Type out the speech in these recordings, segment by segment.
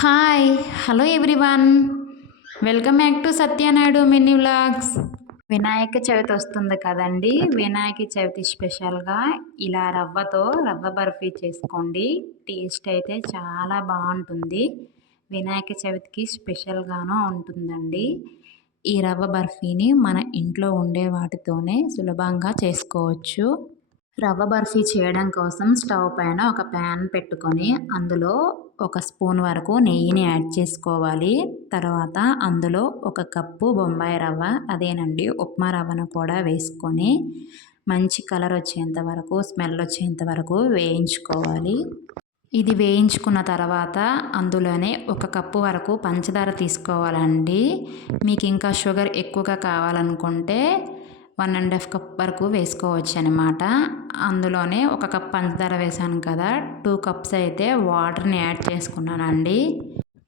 Hi hello everyone welcome back to Satyanaidu mini vlogs Vinayaka Chavithi వస్తుంది కదండి. వినాయక చవితి స్పెషల్గా ఇలా రవ్వతో రవ్వ బర్ఫీ చేసుకోండి. టేస్ట్ అయితే చాలా బాగుంటుంది. వినాయక చవితికి స్పెషల్గానూ ఉంటుందండి. ఈ రవ్వ బర్ఫీని మన ఇంట్లో ఉండే వాటితోనే సులభంగా చేసుకోవచ్చు. రవ్వ బర్ఫీ చేయడం కోసం స్టవ్ పైన ఒక ప్యాన్ పెట్టుకొని అందులో ఒక స్పూన్ వరకు నెయ్యిని యాడ్ చేసుకోవాలి. తర్వాత అందులో ఒక కప్పు బొంబాయి రవ్వ అదేనండి ఉప్మా రవ్వను కూడా వేసుకొని మంచి కలర్ వచ్చేంత వరకు స్మెల్ వచ్చేంత వరకు వేయించుకోవాలి. ఇది వేయించుకున్న తర్వాత అందులోనే ఒక కప్పు వరకు పంచదార తీసుకోవాలండి. మీకు ఇంకా షుగర్ ఎక్కువగా కావాలనుకుంటే వన్ అండ్ హాఫ్ కప్ వరకు వేసుకోవచ్చు అనమాట అందులోనే ఒక కప్ పంచదార వేసాను కదా. టూ కప్స్ అయితే వాటర్ని యాడ్ చేసుకున్నానండి.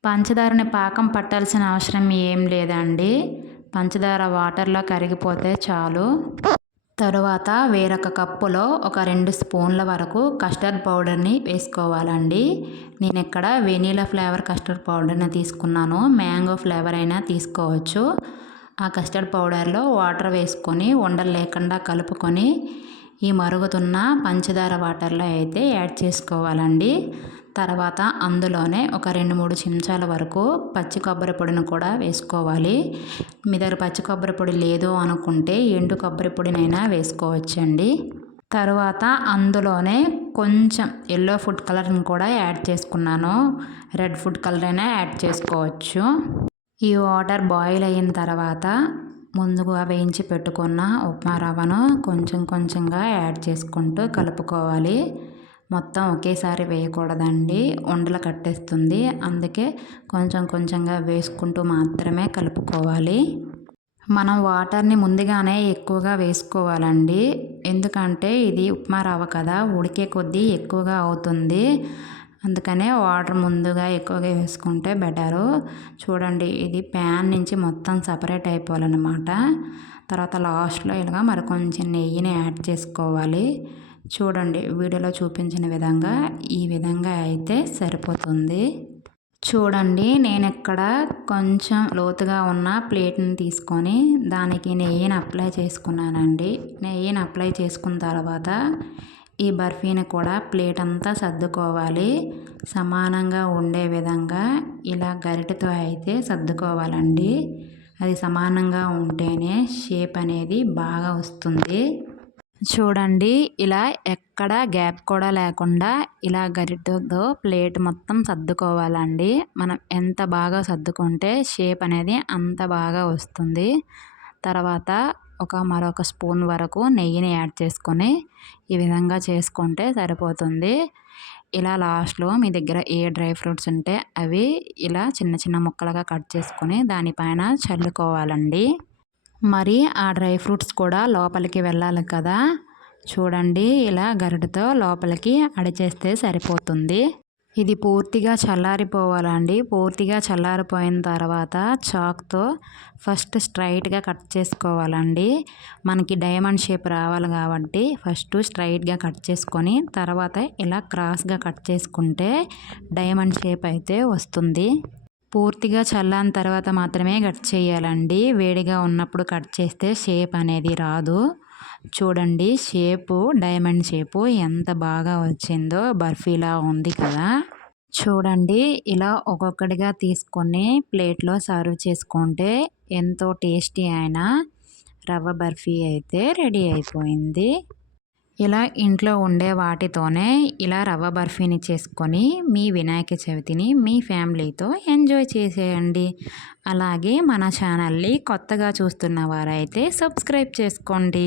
పంచదారని పాకం పట్టాల్సిన అవసరం ఏం లేదండి. పంచదార వాటర్లో కరిగిపోతే చాలు. తరువాత వేరొక కప్పులో ఒక రెండు స్పూన్ల వరకు కస్టర్డ్ పౌడర్ని వేసుకోవాలండి. నేను ఇక్కడ వెనీలా ఫ్లేవర్ కస్టర్డ్ పౌడర్ని తీసుకున్నాను మ్యాంగో ఫ్లేవర్ అయినా తీసుకోవచ్చు. ఆ కస్టర్డ్ పౌడర్లో వాటర్ వేసుకొని ఉండలు లేకుండా కలుపుకొని ఈ మరుగుతున్న పంచదార వాటర్లో అయితే యాడ్ చేసుకోవాలండి. తర్వాత అందులోనే ఒక రెండు మూడు చెంచాల వరకు పచ్చి కొబ్బరి పొడిని కూడా వేసుకోవాలి. మీ దగ్గర పచ్చి కొబ్బరి పొడి లేదు అనుకుంటే ఎండు కొబ్బరి పొడినైనా వేసుకోవచ్చండి. తర్వాత అందులోనే కొంచెం ఎల్లో ఫుడ్ కలర్ని కూడా యాడ్ చేసుకున్నాను. రెడ్ ఫుడ్ కలర్ అయినా యాడ్ చేసుకోవచ్చు. ఈ వాటర్ బాయిల్ అయిన తర్వాత ముందుగా వేయించి పెట్టుకున్న ఉప్మా రవ్వను కొంచెం కొంచెంగా యాడ్ చేసుకుంటూ కలుపుకోవాలి. మొత్తం ఒకేసారి వేయకూడదండి. ఉండలు కట్టేస్తుంది. అందుకే కొంచెం కొంచెంగా వేసుకుంటూ మాత్రమే కలుపుకోవాలి. మనం వాటర్ని ముందుగానే ఎక్కువగా వేసుకోవాలండి. ఎందుకంటే ఇది ఉప్మా రవ్వ కదా ఉడికే కొద్దీ ఎక్కువగా అవుతుంది. అందుకనే వాటర్ ముందుగా ఎక్కువగా వేసుకుంటే బెటరు. చూడండి ఇది ప్యాన్ నుంచి మొత్తం సపరేట్ అయిపోవాలన్నమాట. తర్వాత లాస్ట్లో ఇలాగా మరి కొంచెం నెయ్యిని యాడ్ చేసుకోవాలి. చూడండి వీడియోలో చూపించిన విధంగా ఈ విధంగా అయితే సరిపోతుంది. చూడండి నేను ఇక్కడ కొంచెం లోతుగా ఉన్న ప్లేట్ని తీసుకొని దానికి నెయ్యిని అప్లై చేసుకున్నానండి. నెయ్యిని అప్లై చేసుకున్న తర్వాత ఈ బర్ఫీని కూడా ప్లేట్ అంతా సర్దుకోవాలి. సమానంగా ఉండే విధంగా ఇలా గరిటెతో అయితే సర్దుకోవాలండి. అది సమానంగా ఉంటేనే షేప్ అనేది బాగా వస్తుంది. చూడండి ఇలా ఎక్కడ గ్యాప్ కూడా లేకుండా ఇలా గరిటతో ప్లేట్ మొత్తం సర్దుకోవాలండి. మనం ఎంత బాగా సర్దుకుంటే షేప్ అనేది అంత బాగా వస్తుంది. తర్వాత ఒక మరొక స్పూన్ వరకు నెయ్యిని యాడ్ చేసుకొని ఈ విధంగా చేసుకుంటే సరిపోతుంది. ఇలా లాస్ట్లో మీ దగ్గర ఏ డ్రై ఫ్రూట్స్ ఉంటే అవి ఇలా చిన్న చిన్న ముక్కలుగా కట్ చేసుకొని దానిపైన చల్లుకోవాలండి. మరి ఆ డ్రై ఫ్రూట్స్ కూడా లోపలికి వెళ్ళాలి కదా. చూడండి ఇలా గరిటతో లోపలికి అడిచేస్తే సరిపోతుంది. ఇది పూర్తిగా చల్లారిపోవాలండి. పూర్తిగా చల్లారిపోయిన తర్వాత చాక్తో ఫస్ట్ స్ట్రైట్గా కట్ చేసుకోవాలండి. మనకి డైమండ్ షేప్ రావాలి కాబట్టి ఫస్ట్ స్ట్రైట్గా కట్ చేసుకొని తర్వాత ఇలా క్రాస్గా కట్ చేసుకుంటే డైమండ్ షేప్ అయితే వస్తుంది. పూర్తిగా చల్లారిన తర్వాత మాత్రమే కట్ చేయాలండి. వేడిగా ఉన్నప్పుడు కట్ చేస్తే షేప్ అనేది రాదు. చూడండి షేపు డైమండ్ షేపు ఎంత బాగా వచ్చిందో బర్ఫీలా ఉంది కదా. చూడండి ఇలా ఒక్కొక్కటిగా తీసుకొని ప్లేట్లో సర్వ్ చేసుకుంటే ఎంతో టేస్టీ అయిన రవ్వ బర్ఫీ అయితే రెడీ అయిపోయింది. ఇలా ఇంట్లో ఉండే వాటితోనే ఇలా రవ్వ బర్ఫీని చేసుకొని మీ వినాయక చవితిని మీ ఫ్యామిలీతో ఎంజాయ్ చేసేయండి. అలాగే మన ఛానల్ని కొత్తగా చూస్తున్న వారైతే సబ్స్క్రైబ్ చేసుకోండి.